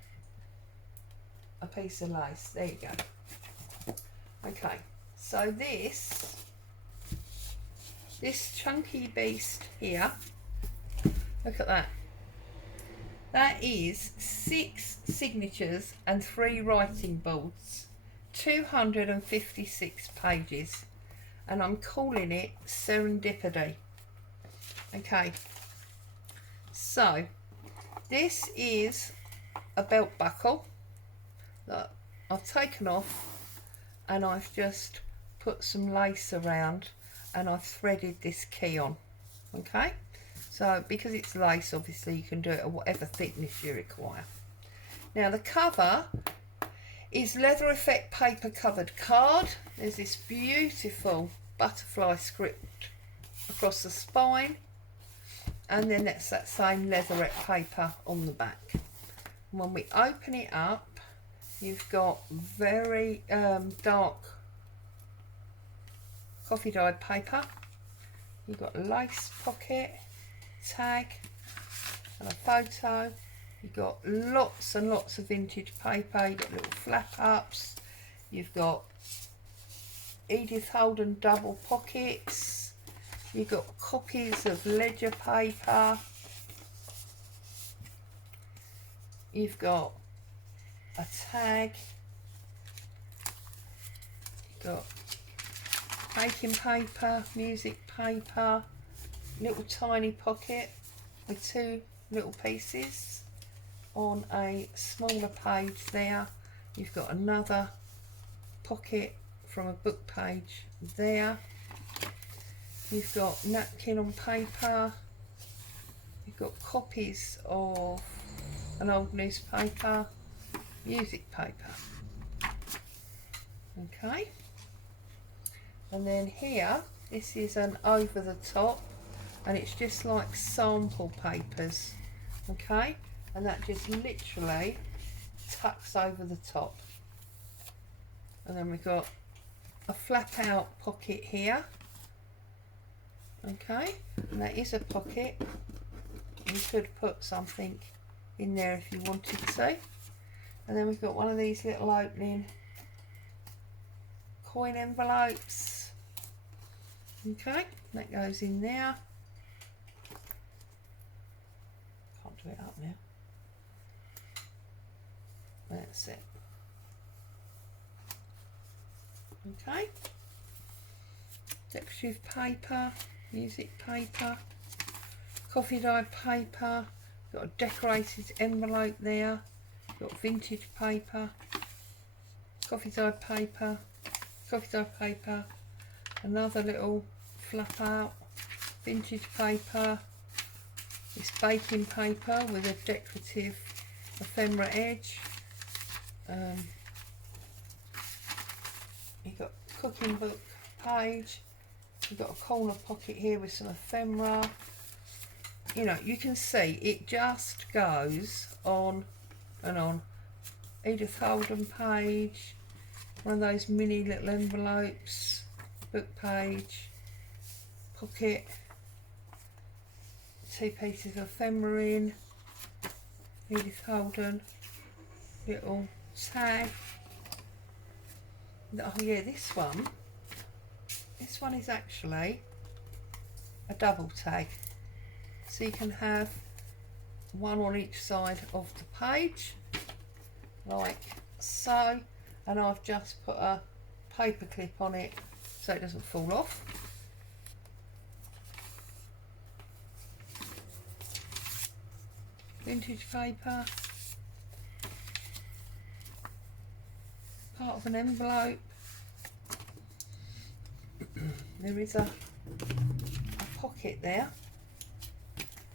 a piece of lace. There you go. Okay, so this chunky beast here, look at that. That is 6 signatures and 3 writing boards, 256 pages, and I'm calling it Serendipity. Okay, so This is a belt buckle that I've taken off, and I've just put some lace around, and I've threaded this key on. Okay, so because it's lace, obviously you can do it at whatever thickness you require. Now the cover is leather effect paper covered card. There's this beautiful butterfly script across the spine, and then that's that same leatherette paper on the back. And when we open it up, you've got very dark coffee dyed paper. You've got a lace pocket, tag, and a photo. You've got lots and lots of vintage paper. You've got little flap ups. You've got Edith Holden double pockets. You've got copies of ledger paper. You've got a tag. You've got baking paper, music paper, little tiny pocket with two little pieces. On a smaller page there, you've got another pocket from a book page there. You've got napkin on paper. You've got copies of an old newspaper, music paper. Okay. And then here, this is an over the top, and it's just like sample papers. Okay. And that just literally tucks over the top. And then we've got a flap out pocket here. Okay, and that is a pocket. You could put something in there if you wanted to. And then we've got one of these little opening coin envelopes. Okay, that goes in there. Can't do it up now. That's it. Okay. Decorative paper, music paper, coffee dyed paper. Got a decorated envelope there. Got vintage paper, coffee dyed paper, coffee dyed paper. Another little flap out, vintage paper. This baking paper with a decorative ephemera edge. You've got cooking book page. You've got a corner pocket here with some ephemera. You know, you can see it just goes on and on. Edith Holden page, one of those mini little envelopes, book page, pocket, two pieces of ephemera in, Edith Holden, little tag. Oh yeah, this one is actually a double tag, so you can have one on each side of the page like so, and I've just put a paper clip on it so it doesn't fall off. Vintage paper, part of an envelope. There is a pocket there,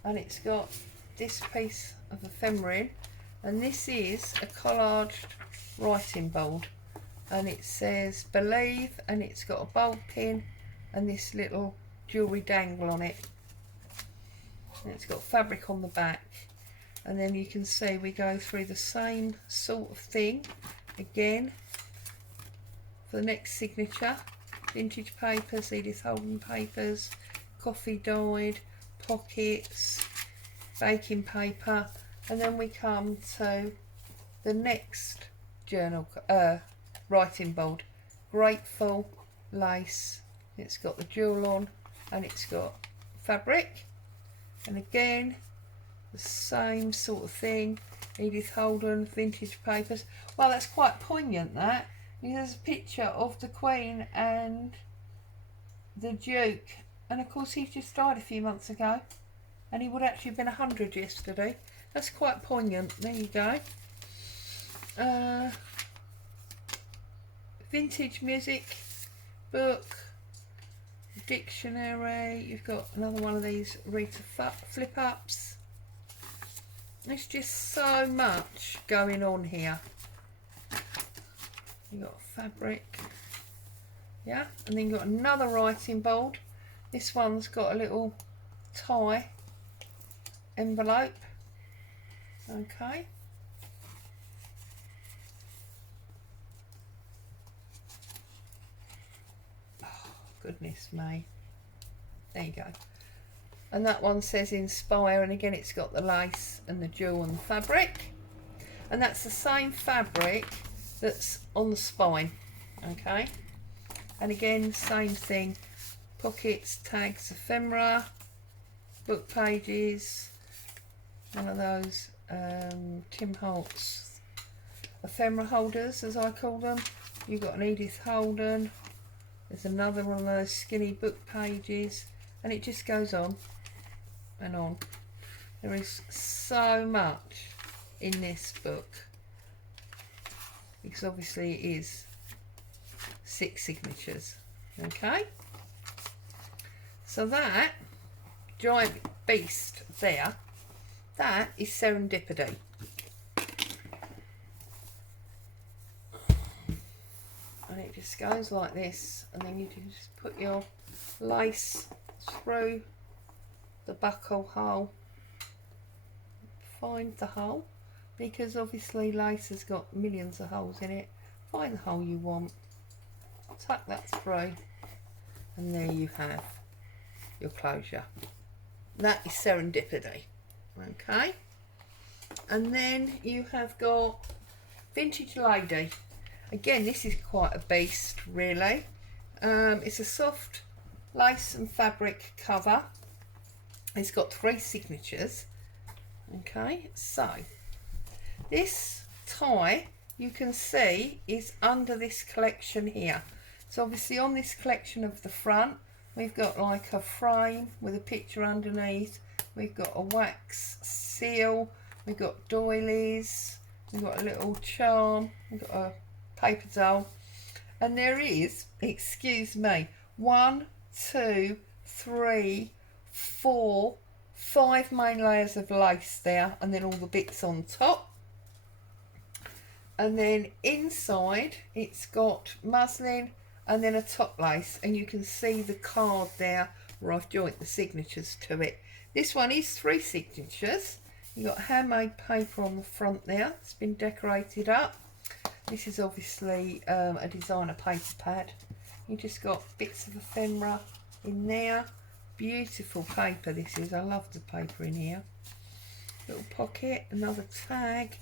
and it's got this piece of ephemera in, and this is a collaged writing board, and it says believe, and it's got a bulb pin and this little jewellery dangle on it, and it's got fabric on the back. And then you can see we go through the same sort of thing again for the next signature. Vintage papers, Edith Holden papers, coffee dyed, pockets, baking paper, and then we come to the next journal writing board. Grateful lace. It's got the jewel on, and it's got fabric, and again the same sort of thing. Edith Holden, vintage papers. Well, that's quite poignant, that. There's a picture of the Queen and the Duke, and of course he's just died a few months ago, and he would actually have been 100 yesterday, That's quite poignant. There you go. Vintage music book, dictionary. You've got another one of these Rita flip ups. There's just so much going on here. You've got fabric, yeah, and then you've got another writing board. This one's got a little tie envelope. Okay. Oh, goodness me. There you go. And that one says inspire, and again it's got the lace and the jewel and the fabric. And that's the same fabric that's on the spine. Okay. And again, same thing. Pockets, tags, ephemera, book pages, one of those Tim Holtz ephemera holders, as I call them. You've got an Edith Holden. There's another one of those skinny book pages, and it just goes on and on. There is so much in this book, because obviously it is 6 signatures. Okay, so that giant beast there, that is Serendipity. And it just goes like this, and then you just put your lace through the buckle hole. Find the hole, because obviously lace has got millions of holes in it. Find the hole you want, tuck that through, and there you have your closure. That is Serendipity. Okay, and then you have got Vintage Lady. Again, this is quite a beast, really. It's a soft lace and fabric cover. It's got 3 signatures. Okay, so this tie, you can see, is under this collection here. So obviously on this collection of the front, we've got like a frame with a picture underneath. We've got a wax seal. We've got doilies. We've got a little charm. We've got a paper doll. And there is, excuse me, 1, 2, 3, 4, 5 main layers of lace there, and then all the bits on top. And then inside it's got muslin and then a top lace, and you can see the card there where I've joined the signatures to it. This one is 3 signatures. You've got handmade paper on the front there. It's been decorated up. This is obviously a designer paper pad. You just got bits of ephemera in there. Beautiful paper this is. I love the paper in here. Little pocket, another tag.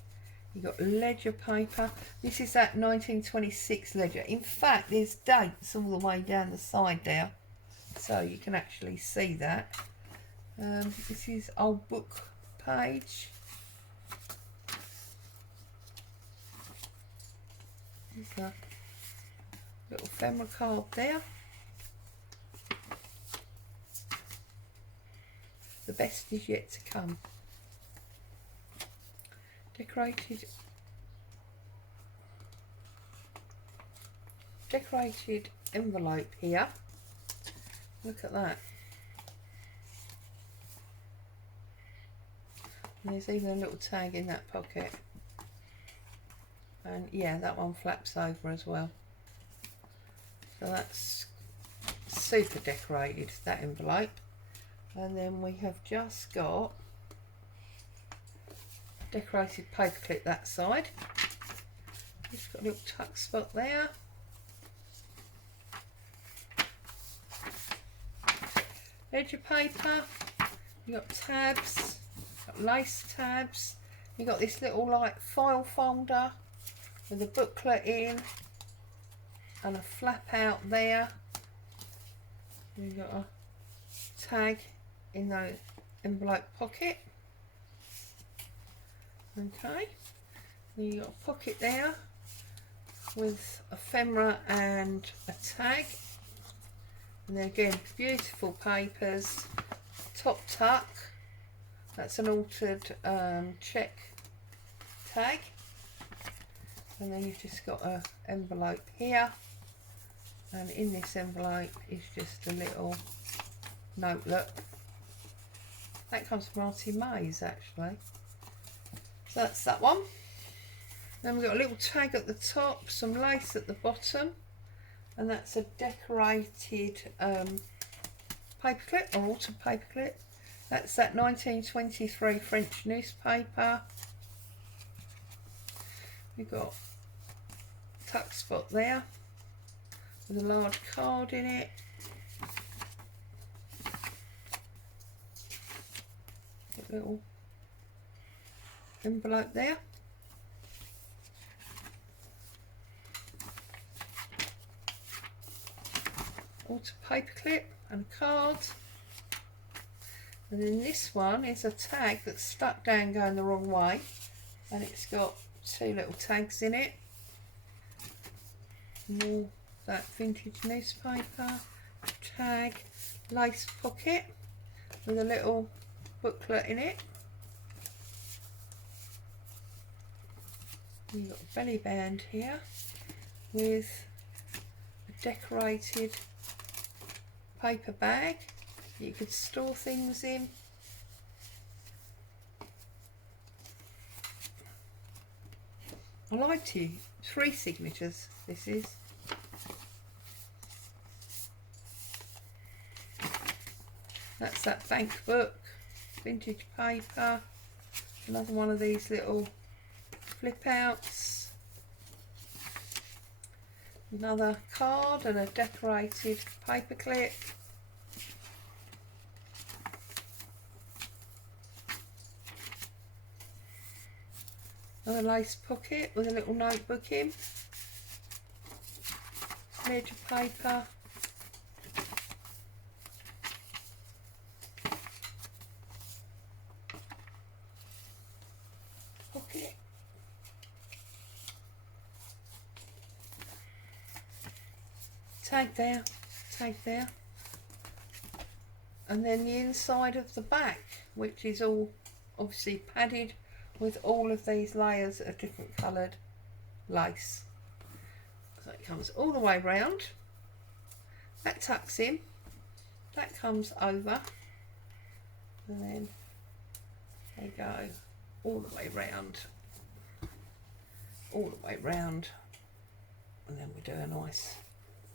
You've got ledger paper. This is that 1926 ledger. In fact, there's dates all the way down the side there, so you can actually see that. This is old book page. There's a little ephemera card there. The best is yet to come. Decorated envelope here. Look at that. And there's even a little tag in that pocket. And yeah, that one flaps over as well. So that's super decorated, that envelope. And then we have just got decorated paperclip that side. Just got a little tuck spot there. Ledger paper. You got tabs, got lace tabs. You got this little like file folder with a booklet in and a flap out there. You got a tag in the envelope pocket. Okay, then you got a pocket there with ephemera and a tag, and then again beautiful papers, top tuck, That's an altered check tag. And then you've just got an envelope here. And in this envelope is just a little notelet. That comes from Artymaze actually. So that's that one. Then we've got a little tag at the top, some lace at the bottom, and that's a decorated paper clip, or altered paper clip. That's that 1923 French newspaper. We've got a tuck spot there with a large card in it. A little envelope there. Altered paper clip and card. And then this one is a tag that's stuck down going the wrong way, and it's got two little tags in it. More that vintage newspaper tag, lace pocket with a little booklet in it. You've got a belly band here with a decorated paper bag you could store things in. I lied to you, 3 signatures this is. That's that bank book, vintage paper, another one of these little flip outs, another card and a decorated paper clip. Another lace pocket with a little notebook in, ledger paper, pocket, tag there, and then the inside of the back, which is all obviously padded with all of these layers of different coloured lace. So it comes all the way round, that tucks in, that comes over, and then they go all the way round, and then we do a nice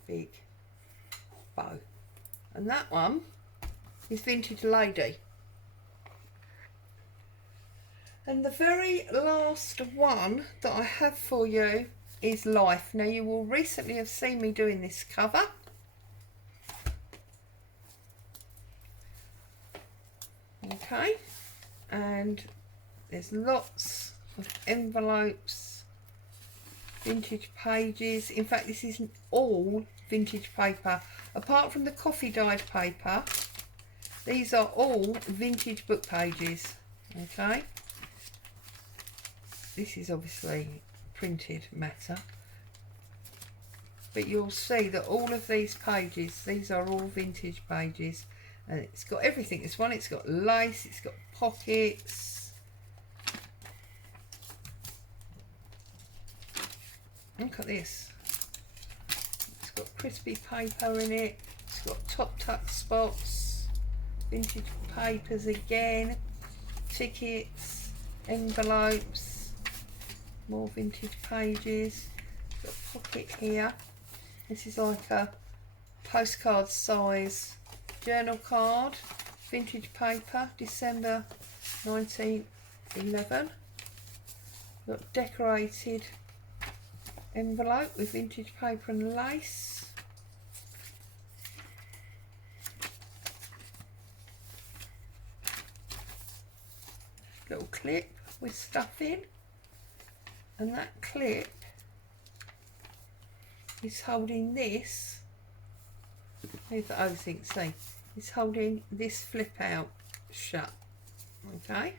big bow. And that one is Vintage Lady. And the very last one that I have for you is Life. Now you will recently have seen me doing this cover. Okay, and there's lots of envelopes, vintage pages. In fact, this is all vintage paper. Apart from the coffee dyed paper, these are all vintage book pages. Okay. This is obviously printed matter, but you'll see that all of these pages, these are all vintage pages, and it's got everything. This one, it's got lace, it's got pockets. Look at this. It's got crispy paper in it, it's got top tuck spots, vintage papers again, tickets, envelopes, more vintage pages. Got a pocket here. This is like a postcard size journal card, vintage paper, December 1911. Got decorated envelope with vintage paper and lace. Little clip with stuff in. And that clip is holding this, here's the other thing, see, it's holding this flip out shut. Okay,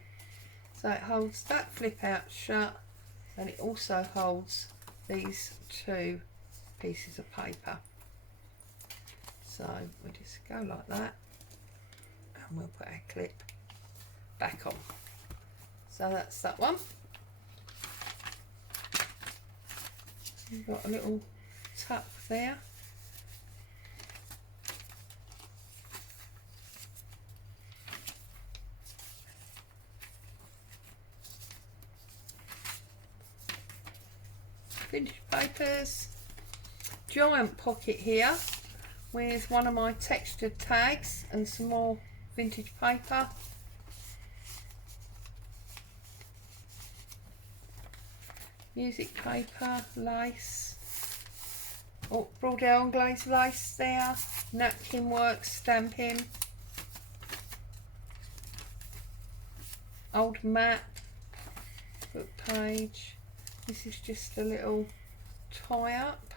so it holds that flip out shut, and it also holds these 2 pieces of paper. So we'll just go like that, and we'll put our clip back on. So that's that one. We've got a little tuck there. Vintage papers, giant pocket here with one of my textured tags and some more vintage paper. Music paper, lace, oh, Broadell glazed lace there, napkin work, stamping, old map, book page. This is just a little tie up,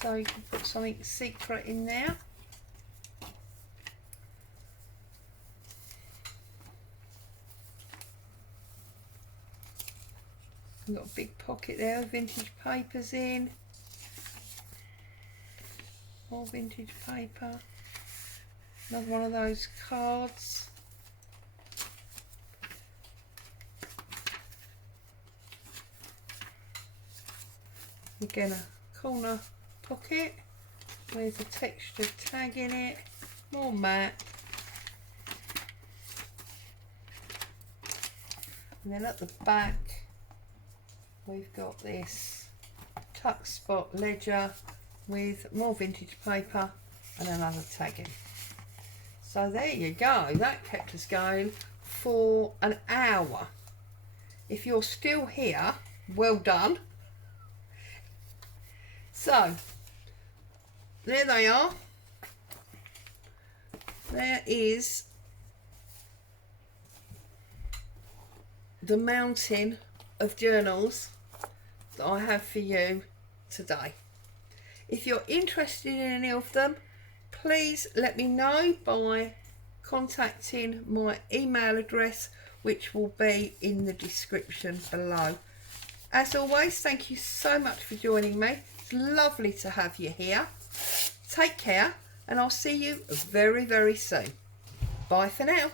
so you can put something secret in there. We've got a big pocket there with vintage papers in. More vintage paper. Another one of those cards. Again, a corner pocket with a textured tag in it. More matte. And then at the back we've got this tuck spot ledger with more vintage paper and another tagging. So there you go, that kept us going for an hour. If you're still here, well done. So there they are. There is the mountain of journals that I have for you today. If you're interested in any of them, please let me know by contacting my email address, which will be in the description below. As always, thank you so much for joining me. It's lovely to have you here. Take care, and I'll see you very, very soon. Bye for now.